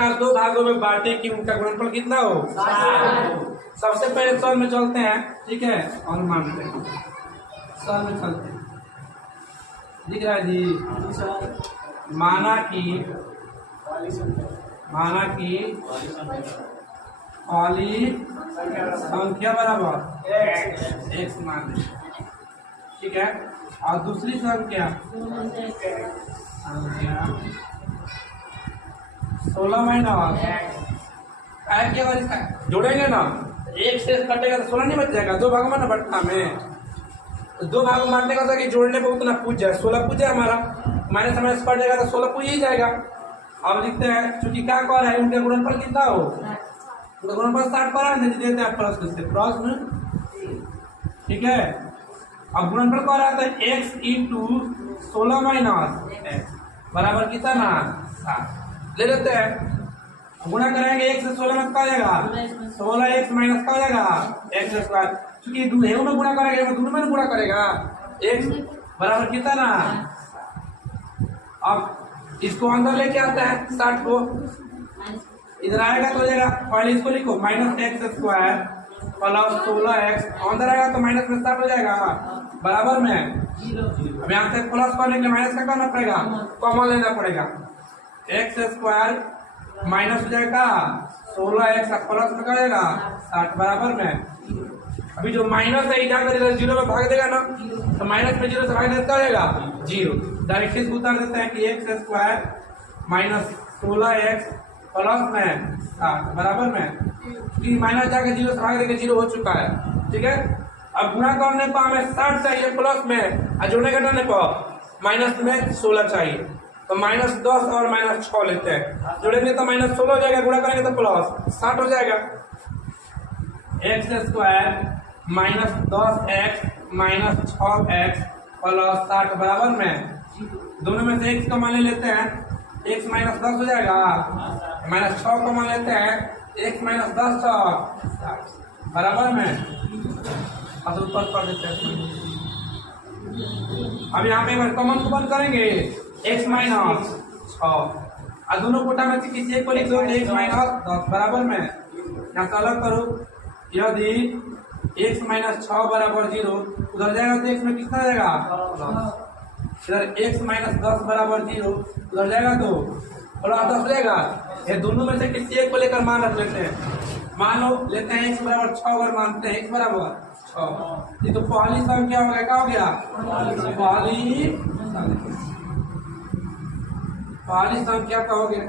प्रकार दो भागों में बांटे कि उनका गुणनफल कितना हो। सबसे पहले सॉल्व में चलते हैं, ठीक है, और मानते हैं। सॉल्व में चलते हैं, दिख रहा है जी। माना कि पहली संख्या बराबर x मान, ठीक है, और दूसरी संख्या 16 माइनस क्या इसका जोड़ेंगे ना, एक से कटेगा तो 16 नहीं बच जाएगा। दो भागों में ना बटना में, तो दो भागों में बांटने का होता है कि जोड़ने पर उतना पूछ जाए। 16 पूछ जाए हमारा, माइनस माइनस कट जाएगा तो 16 पूछ ही जाएगा। अब लिखते हैं चूंकि क्या कह रहा है उनका गुणनफल कितना हो, उनका गुणनफल 60 कर रहा है, देते हैं प्लस से प्रश्न, ठीक है। अब गुणनफल कह रहा था x इंटू 16 माइनस x बराबर कितना ना 7 ले लेते हैं। गुणा कराएंगे x से 16 में क्या हो जाएगा 16x माइनस क्या हो जाएगा x स्क्वायर, क्योंकि दोनों में गुणा करेगा, दोनों में गुणा करेगा x बराबर कितना ना। अब इसको अंदर लेके आता है 60 को, इधर आएगा तो हो जाएगा, पहले इसको लिखो minus x square plus 16x, अंदर आएगा तो माइनस में 60 हो जाएगा बराबर में। अब यहाँ से प्लस करने के लिए माइनस का करना पड़ेगा, कॉमन लेना पड़ेगा। x स्क्वायर माइनस हो जाएगा 16x प्लस में करेगा 60 बराबर में। अभी जो माइनस है इधर जीरो में भाग देगा ना, तो माइनस में जीरो से भाग देता रहेगा 0, डायरेक्ट इसको उतार देते हैं कि x square minus 16x plus में 60 बराबर में, माइनस जाकर 0 से भाग देकर 0 हो चुका है, ठीक है। अब गुणा करने पर हमें 60 चाहिए प्लस में, और जोड़ने घटाने पर माइनस में 16 चाहिए, तो माइनस 10 और माइनस 6 लेते हैं। जोड़ेंगे तो माइनस 16 हो जाएगा, गुणा करेंगे तो प्लस 60 हो जाएगा। x square minus 10x minus 6x plus 60 बराबर में, दोनों में से x का मान ले लेते हैं, x माइनस 10 हो जाएगा, माइनस 6 का मान लेते हैं, x माइनस 10 बराबर में, अब ऊपर कर देते हैं। अब यहाँ पे कॉमन को बंद करेंगे x माइनस 6, और दोनों कोटा में से किसी एक को लिख दो x माइनस 10 बराबर में। यहाँ से अलग करो, यदि x माइनस 6 बराबर 0 उधर जाएगा तो x में कितना जाएगा, इधर x माइनस 10 बराबर 0 उधर जाएगा तो प्लस 10 जाएगा। ये दोनों में से किसी एक को लेकर मान रख लेते हैं, मान लो लेते हैं x बराबर 6 अगर मानते हैं x बराबर 6, ये तो पहली संख्या हो गया, क्या हो गया पहली संख्या का हो गया